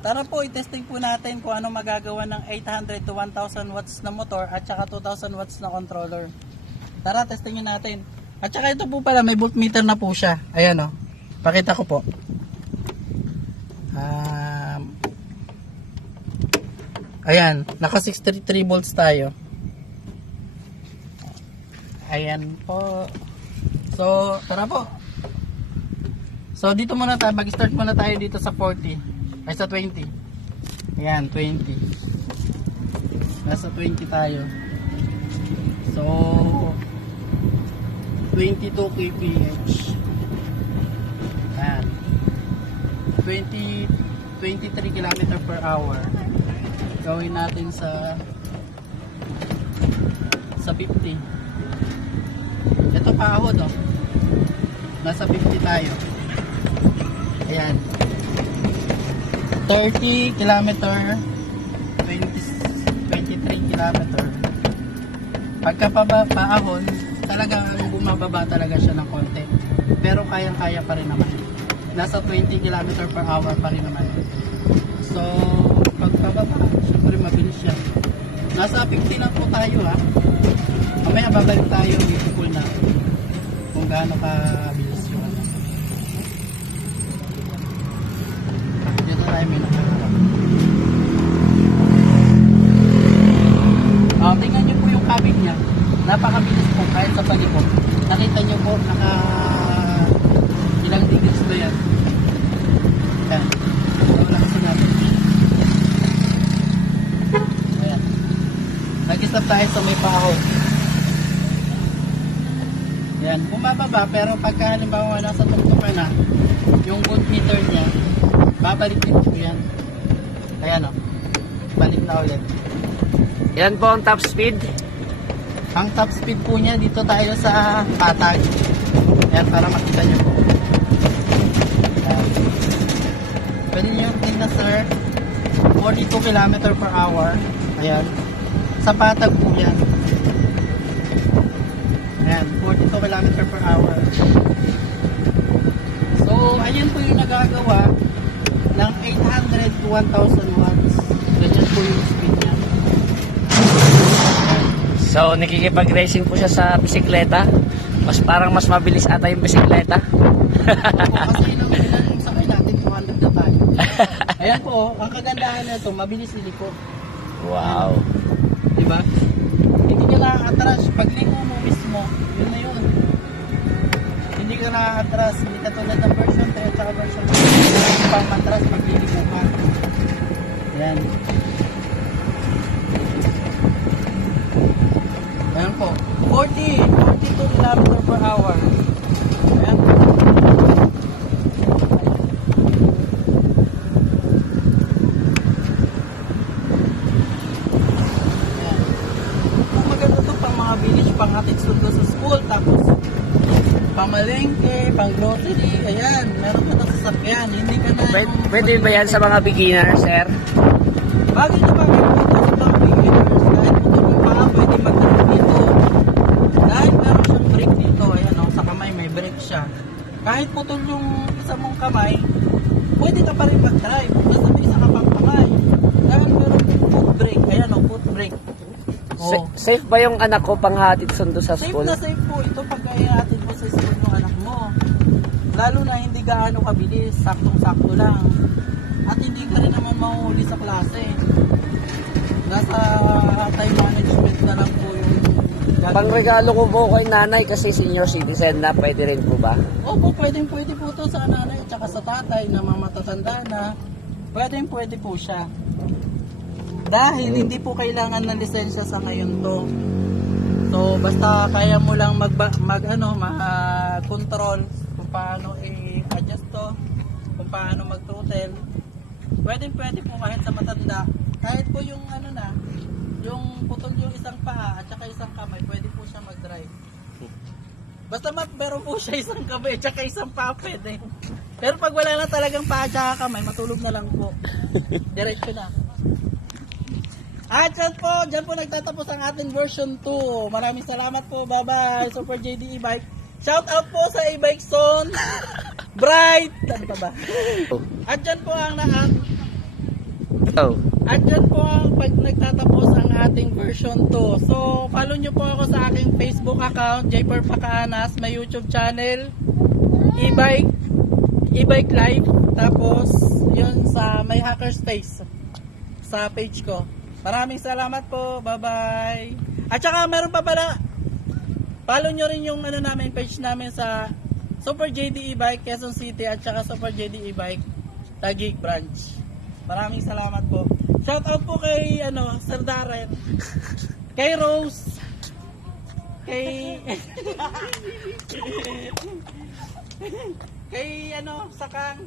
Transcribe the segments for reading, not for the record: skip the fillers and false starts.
Tara po, i-testing po natin kung ano magagawa ng 800 to 1000 watts na motor at saka 2000 watts na controller. Tara, testingin natin. At saka ito po pala, may voltmeter na po siya. Ayan o. Pakita ko po. Ayan, naka 633 volts tayo. Ayan po. So, tara po. So, dito muna tayo. Mag-start muna tayo dito sa 40. Ay, sa 20. Ayan, 20. Nasa 20 tayo. So, 22 kph. Ayan. 23 km per hour. Gawin natin sa 50. Ito paahod, oh. Nasa 50 tayo. Ayan. 30 km, 23 km. Pagka paahon, talagang bumababa talaga siya ng konti. Pero kayang-kaya pa rin naman. Nasa 20 km per hour pa rin naman. So, pagpababa, syempre mabilis siya. Nasa 50 na po tayo, ha. Mamaya babalik tayo, i-pull na kung gaano kabilis yun. Dito tayo may nakaharap. Tingnan nyo po yung cabin niya. Napakabilis po kahit sa palikot. Nakita nyo po, ilang degrees ba yan? Yan. So, laksin natin. Ayan. Nag-stop tayo sa may paahon. Yan. Bumababa, pero pagka halimbawa nasa tuktukan na, yung voltmeter niya, babalik din po yan. Ayan o. Balik na ulit. Yan po ang top speed. Ang top speed po niya, dito tayo sa patag. Ayan, para makita nyo po. Ayan. Pwede nyo tingnan, sir. 42 km per hour. Ayan. Sa patag po yan. Ayan, 42 km per hour. So, ayan po yung nagagawa ng 800 to 1000 watts. Ganyan po yung speed niya. So, nakikipag-racing po siya sa bisikleta. Parang mas mabilis ata yung bisikleta. Kasi nung sakay natin, 200 na tayo. Ayan po, ang kagandahan na ito, mabilis niliko. Wow. Diba? Hindi ka nakakatras. Pagliko mo mismo, yun na yun. Hindi ka nakakatras. Hindi ka tulad ng version 3 at saka version 2. Hindi pa matras pagliliko ka. Ayan. Ayan po. 42 km per hour. Ayan. Maganda ito pang mga village, pang hatid sundo sa school, tapos pamalengke, pang grocery, ayan, meron ka na sasakyan, hindi ka na Pwede ba yan sa mga beginner, sir? bagay na bagay po ito sa mga beginners, kahit po ito yung paa, pwede mag-drive dito, dahil meron siyang brake dito, ayan o, sa kamay may brake siya, kahit putol yung isa mong kamay, pwede ka pa rin mag-drive, basta may isa ka pang kamay, dahil meron foot brake, ayan o, foot brake. Oh. Safe ba yung anak ko panghatid sundo sa Safe school? na safe po ito pag kaihatid mo sa school ng anak mo. Lalo na hindi gaano kabilis, saktong-sakto lang. At hindi ka rin naman mahuhuli sa klase. Nasa time management na lang po yung gagawin. Pangregalo ko po kay nanay kasi senior citizen na, pwede rin po ba? Opo, pwede po ito sa nanay at saka sa tatay na mga matatanda na. Pwede po siya. Dahil hindi po kailangan ng lisensya sa ngayon to. So basta kaya mo lang mag-control kung paano i-adjust to, kung paano mag-throttle. Pwede po kahit sa matanda. Kahit po yung yung putol yung isang paa at saka isang kamay, pwede po siya mag-drive. Basta meron po siya isang kamay at saka isang paa, pwede. Pero pag wala na talagang paa at saka kamay, matulog na lang po. Diretso na. At dyan po nagtatapos ang ating version 2. Maraming salamat po. Bye-bye. Super JD E-Bike. Shout out po sa E-Bike Zone. Bright. Ano pa ba? At dyan po ang Ito. At yun po ang pag nagtatapos ang ating version 2. So, follow nyo po ako sa aking Facebook account, Jayper Pacaanas, may YouTube channel, e-bike live, tapos yun sa may Hackerspace sa page ko. Maraming salamat po. Bye-bye. At saka meron pa pala, follow nyo rin yung ano namin, page namin sa Super JD E-Bike Quezon City at saka Super JD E-Bike Taguig Branch. Maraming salamat po. Shout out po kay Sir Darren, kay Rose, kay Sakang.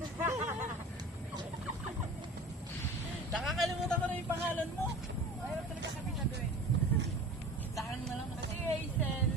Nakakalimutan ko na yung pangalan mo. Ayaw talaga kami na doon. Sakang na lang. Hazel.